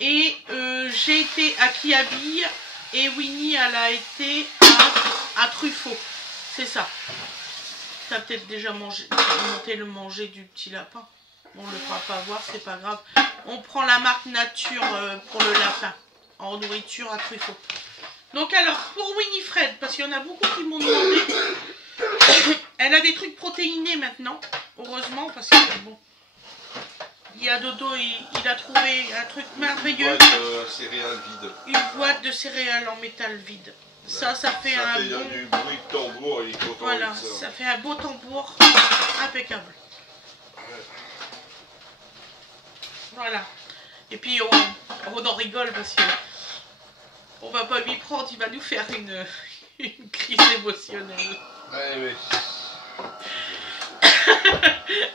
Et j'ai été à Kiabi et Winnie, elle a été à Truffaut. C'est ça. Tu as peut-être déjà monté le manger du petit lapin. On ne le fera pas voir, c'est pas grave. On prend la marque Nature pour le lapin. En nourriture à Truffaut. Donc alors, pour Winifred, parce qu'il y en a beaucoup qui m'ont demandé, elle a des trucs protéinés maintenant. Heureusement, parce que bon... Il y a Dodo, il a trouvé un truc merveilleux. Une boîte de céréales vide. Une boîte de céréales en métal vide. Ouais. Ça fait un bon... du bruit de tambour et il est content. Voilà, ça fait un beau tambour impeccable. Ouais. Voilà. Et puis on en rigole parce que on va pas lui prendre, il va nous faire une crise émotionnelle. Ouais, oui.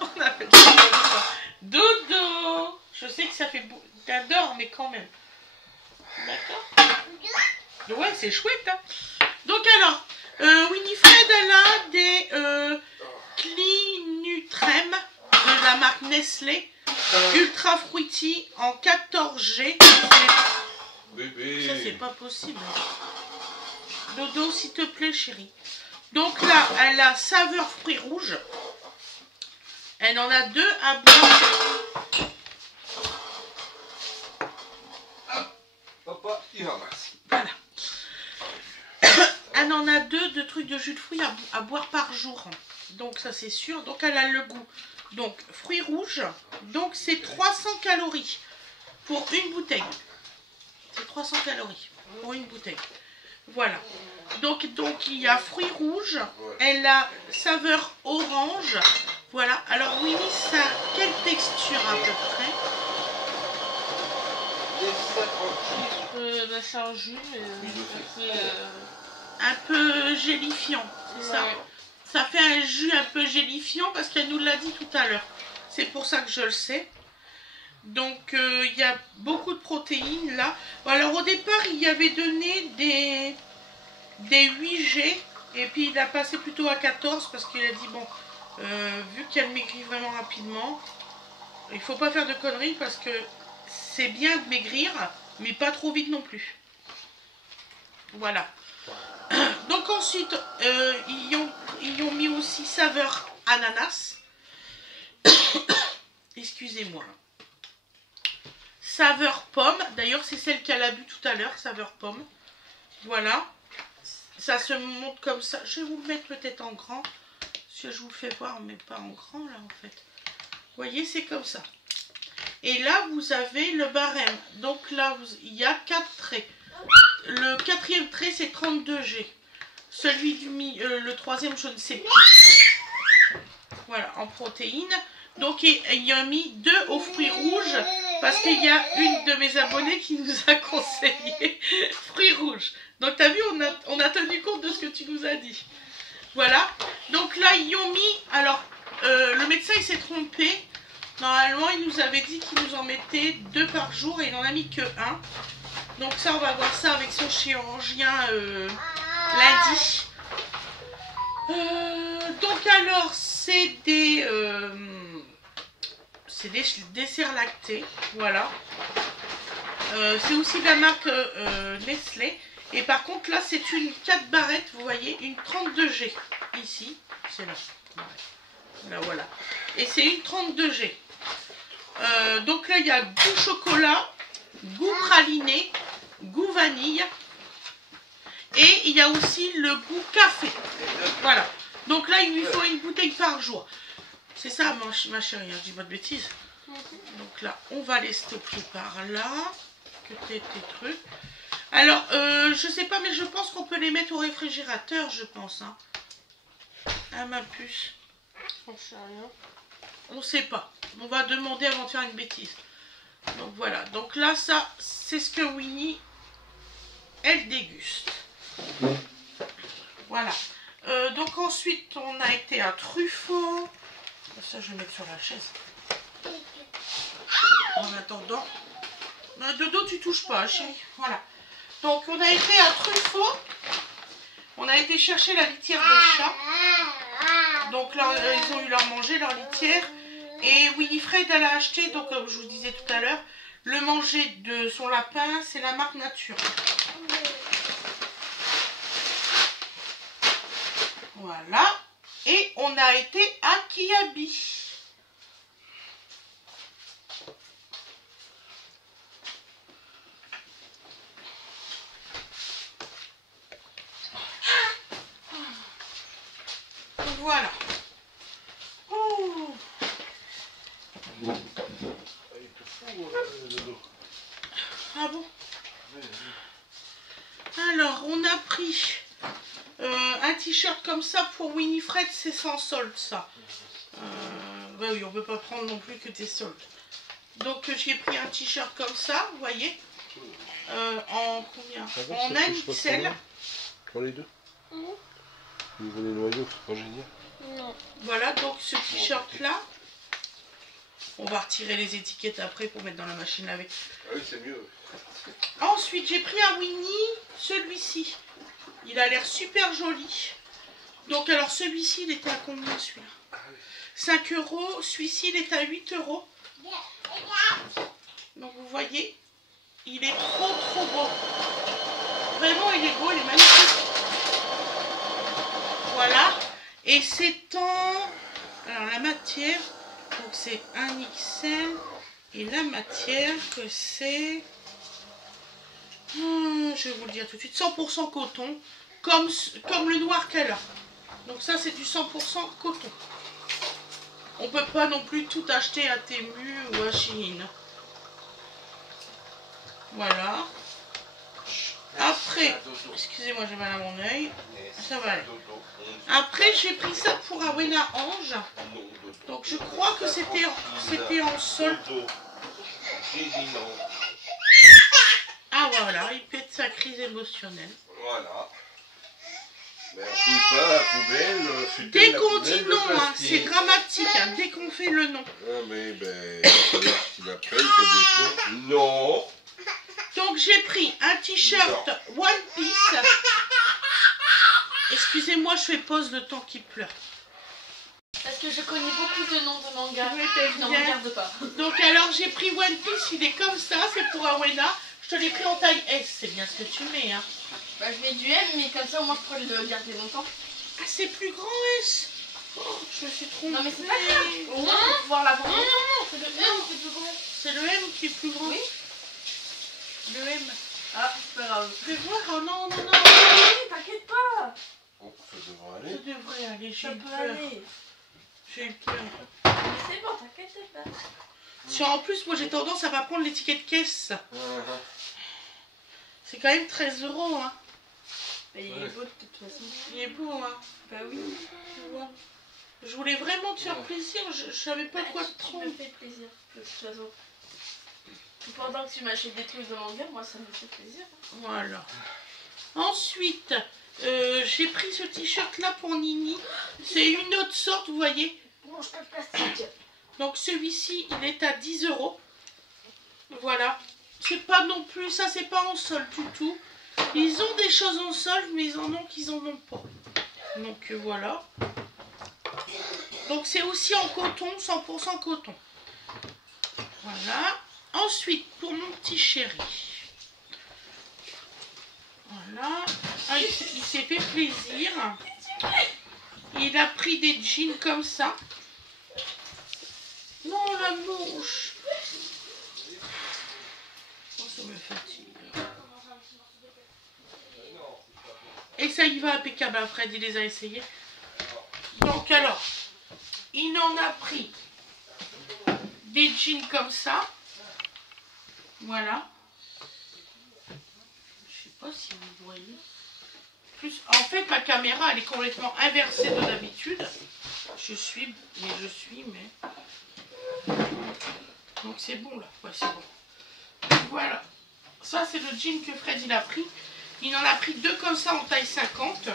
On appelle ça comme ça. Dodo! Je sais que ça fait beau. T'adores, mais quand même. D'accord? Ouais, c'est chouette, hein? Donc alors, Winifred, elle a des Clinutrem de la marque Nestlé. Ultra fruity en 14G. Bébé. Ça, c'est pas possible. Dodo, s'il te plaît, chérie. Donc là, elle a saveur fruits rouges. Elle en a 2 à boire. Papa, il ramasse. Voilà. Elle en a 2 de trucs de jus de fruits à boire par jour. Donc ça c'est sûr. Donc elle a le goût. Donc fruits rouges. Donc c'est 300 calories pour une bouteille. C'est 300 calories pour une bouteille. Voilà. Donc il y a fruits rouges. Elle a saveur orange. Voilà. Alors Winnie, ça a quelle texture à peu près? C'est un jus, mais un peu gélifiant, c'est ça. Ça fait un jus un peu gélifiant parce qu'elle nous l'a dit tout à l'heure. C'est pour ça que je le sais. Donc il y a beaucoup de protéines là. Alors au départ il y avait donné des 8G et puis il a passé plutôt à 14 parce qu'il a dit bon, vu qu'elle maigrit vraiment rapidement, il faut pas faire de conneries parce que c'est bien de maigrir mais pas trop vite non plus. Voilà. Donc ensuite ils ont mis aussi saveur ananas. Excusez-moi. Saveur pomme. D'ailleurs, c'est celle qu'elle a bu tout à l'heure, saveur pomme. Voilà. Ça se monte comme ça. Je vais vous le mettre peut-être en grand. Parce que je vous le fais voir, mais pas en grand là en fait. Vous voyez, c'est comme ça. Et là, vous avez le barème. Donc là, il y a 4 traits. Le 4e trait, c'est 32G. Celui du le 3e, je ne sais plus. Voilà, en protéines. Donc, il a mis 2 aux fruits rouges. Parce qu'il y a une de mes abonnées qui nous a conseillé fruits rouges. Donc, tu as vu, on a tenu compte de ce que tu nous as dit. Voilà. Donc là, ils ont mis... Alors, le médecin, il s'est trompé. Normalement, il nous avait dit qu'il nous en mettait 2 par jour et il n'en a mis que 1. Donc ça, on va voir ça avec son chirurgien lundi. Donc alors, c'est des desserts lactés. Voilà. C'est aussi de la marque Nestlé. Et par contre, là, c'est une 4 barrettes, vous voyez, une 32G. Ici, c'est là. Là, voilà. Et c'est une 32G. Donc là, il y a goût chocolat, goût praliné, goût vanille. Et il y a aussi le goût café. Voilà. Donc là, il lui faut une bouteille par jour. C'est ça, ma chérie, je dis pas de bêtises. Donc là, on va les stocker par là. Que tes trucs. Alors, je sais pas, mais je pense qu'on peut les mettre au réfrigérateur, je pense. Hein. Ah, ma puce. on sait rien. On sait pas. On va demander avant de faire une bêtise. Donc voilà. Donc là, ça, c'est ce que Winnie, elle déguste. Voilà. Donc ensuite, on a été à Truffaut. Ça, je vais mettre sur la chaise. En attendant. Dodo, tu touches pas, chérie. Voilà. Donc, on a été à Truffaut. On a été chercher la litière des chats. Donc là, ils ont eu leur manger, leur litière. Et Winifred, elle a acheté, donc comme je vous disais tout à l'heure, le manger de son lapin, c'est la marque Nature. Voilà. Et on a été à Kiabi. Voilà. Oh. Ah bon? Alors, on a pris un t-shirt comme ça pour Winifred, c'est sans solde ça. Bah oui, on peut pas prendre non plus que des soldes. Donc j'ai pris un t-shirt comme ça, vous voyez, en combien? En un XL. Pour les deux. Au niveau des noyaux, c'est pas génial. Non. Voilà, donc ce t-shirt là, on va retirer les étiquettes après pour mettre dans la machine à laver. Ah oui, c'est mieux. Ensuite, j'ai pris un Winnie, celui-ci. Il a l'air super joli. Donc, alors celui-ci, il était à combien celui-là? 5 €. Celui-ci, il est à 8 €. Donc, vous voyez, il est trop beau. Vraiment, il est beau, il est magnifique. Voilà. Et c'est en... Alors, la matière, donc c'est un XL. Et la matière, que c'est... je vais vous le dire tout de suite, 100% coton, comme le noir qu'elle a. Donc ça c'est du 100% coton. On peut pas non plus tout acheter à Temu ou à Shein. Voilà. Après, excusez-moi, j'ai mal à mon œil. Ça va aller. Après j'ai pris ça pour Awena Ange. Donc je crois que c'était en solde. Ah voilà, il pète sa crise émotionnelle. Voilà. Mais on fouille pas la poubelle. Dès qu'on dit non, hein, c'est dramatique, hein, dès qu'on fait le non. Ah mais ben, il a pris des choses. Non. Donc j'ai pris un t-shirt One Piece. Excusez-moi, je fais pause le temps qu'il pleure. Parce que je connais beaucoup de noms de mangas. Oui, t'as Je ne bien. regarde pas. Donc alors j'ai pris One Piece, il est comme ça, c'est pour Awena. Je te l'ai pris en taille S, c'est bien ce que tu mets. Hein. Bah, je mets du M, mais comme ça au moins je pourrais le garder longtemps. Ah, c'est plus grand S. Oh, je me suis trompée. Non mais c'est pas grave. Au moins pour pouvoir l'avoir. Non, c'est le M qui est plus grand. C'est le M qui est plus grand. Oui. Le M. Ah, c'est pas grave. Fais voir, oh non, non, non. T'inquiète pas. Oh, ça devrait Ça aller. devrait aller, j'ai Ça eu peut peur. aller. J'ai eu peur. Mais c'est bon, t'inquiète pas. Si en plus, moi j'ai tendance à pas prendre l'étiquette caisse. C'est quand même 13 €. Hein. Mais il est beau de toute façon. Il est beau, hein. Bah oui. Tu vois. Je voulais vraiment te faire plaisir, je savais pas quoi te Tu prendre. me fais plaisir, de toute façon. Pendant que tu m'achètes des trucs de manga, moi ça me fait plaisir. Voilà. Ensuite, j'ai pris ce t-shirt là pour Nini. C'est une autre sorte, vous voyez. Mange pas de plastique. Donc celui-ci, il est à 10 €. Voilà. C'est pas non plus, ça c'est pas en solde du tout. Ils ont des choses en solde, mais ils en ont qu'ils en ont pas. Donc voilà. Donc c'est aussi en coton, 100% coton. Voilà. Ensuite, pour mon petit chéri. Voilà. Ah, il s'est fait plaisir. Il a pris des jeans comme ça. Non, la mouche. Oh, ça me fatigue. Et ça y va impeccable, hein, Fred, il les a essayés. Donc alors, il en a pris des jeans comme ça. Voilà. Je sais pas si vous voyez. Plus, en fait, ma caméra, elle est complètement inversée de d'habitude. Je suis. Donc c'est bon là. Ouais, c'est bon. Voilà. Ça, c'est le jean que Fred il a pris. Il en a pris deux comme ça en taille 50.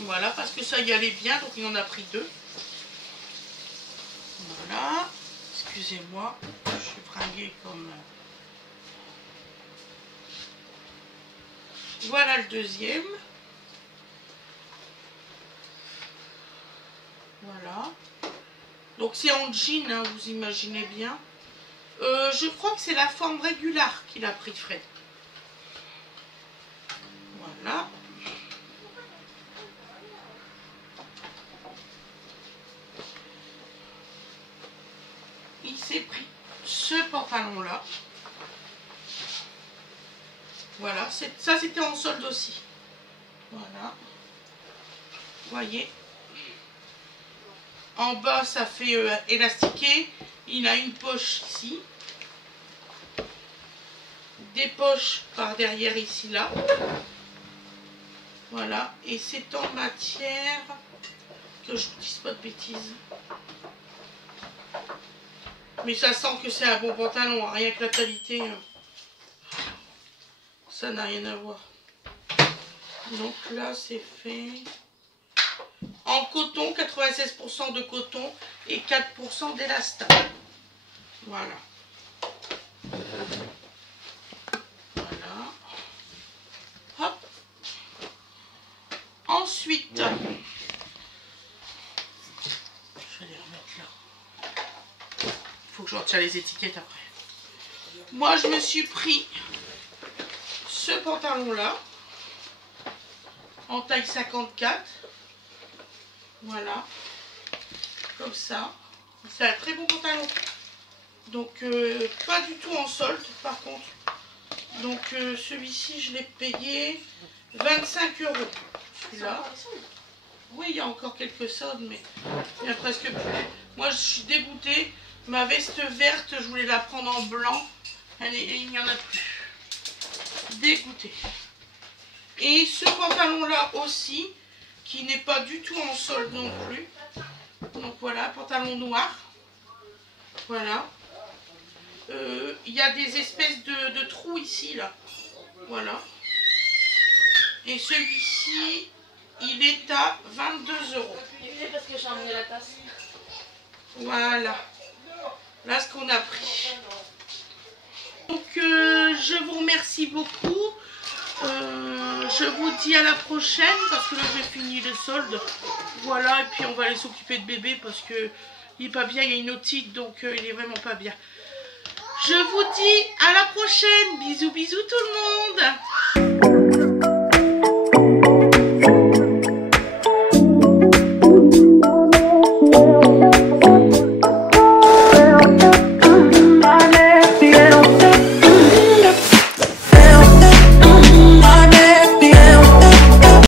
Voilà, parce que ça y allait bien, donc il en a pris deux. Voilà. Excusez-moi, je suis fringuée comme... Voilà le deuxième. Voilà. Donc c'est en jean, hein, vous imaginez bien. Je crois que c'est la forme régulière qu'il a pris, Fred. Voilà. Il s'est pris ce pantalon-là. Voilà, ça c'était en solde aussi. Voilà. Vous voyez. En bas, ça fait élastiqué. Il a une poche ici. Des poches par derrière ici, là. Voilà. Et c'est en matière... Que je ne dise pas de bêtises. Mais ça sent que c'est un bon pantalon. Hein. Rien que la qualité, ça n'a rien à voir. Donc là, c'est fait... En coton, 96% de coton et 4% d'élastane. Voilà. Voilà. Hop. Ensuite, je vais les remettre là. Il faut que je retire les étiquettes après. Moi, je me suis pris ce pantalon-là en taille 54. Voilà, comme ça. C'est un très bon pantalon. Donc, pas du tout en solde, par contre. Donc, celui-ci, je l'ai payé 25 €. Celui-là. Oui, il y a encore quelques soldes, mais il y a presque plus. Moi, je suis dégoûtée. Ma veste verte, je voulais la prendre en blanc. Il n'y en a plus. Dégoûtée. Et ce pantalon-là aussi, qui n'est pas du tout en solde non plus. Donc voilà, pantalon noir. Voilà. Il y a des espèces de trous ici, là. Voilà. Et celui-ci, il est à 22 €. Parce que j'ai emmené la tasse. Voilà. Là, ce qu'on a pris. Donc, je vous remercie beaucoup. Je vous dis à la prochaine parce que là j'ai fini les soldes. Voilà, et puis on va aller s'occuper de bébé parce que il est pas bien, il y a une otite donc il est vraiment pas bien. Je vous dis à la prochaine. Bisous bisous tout le monde.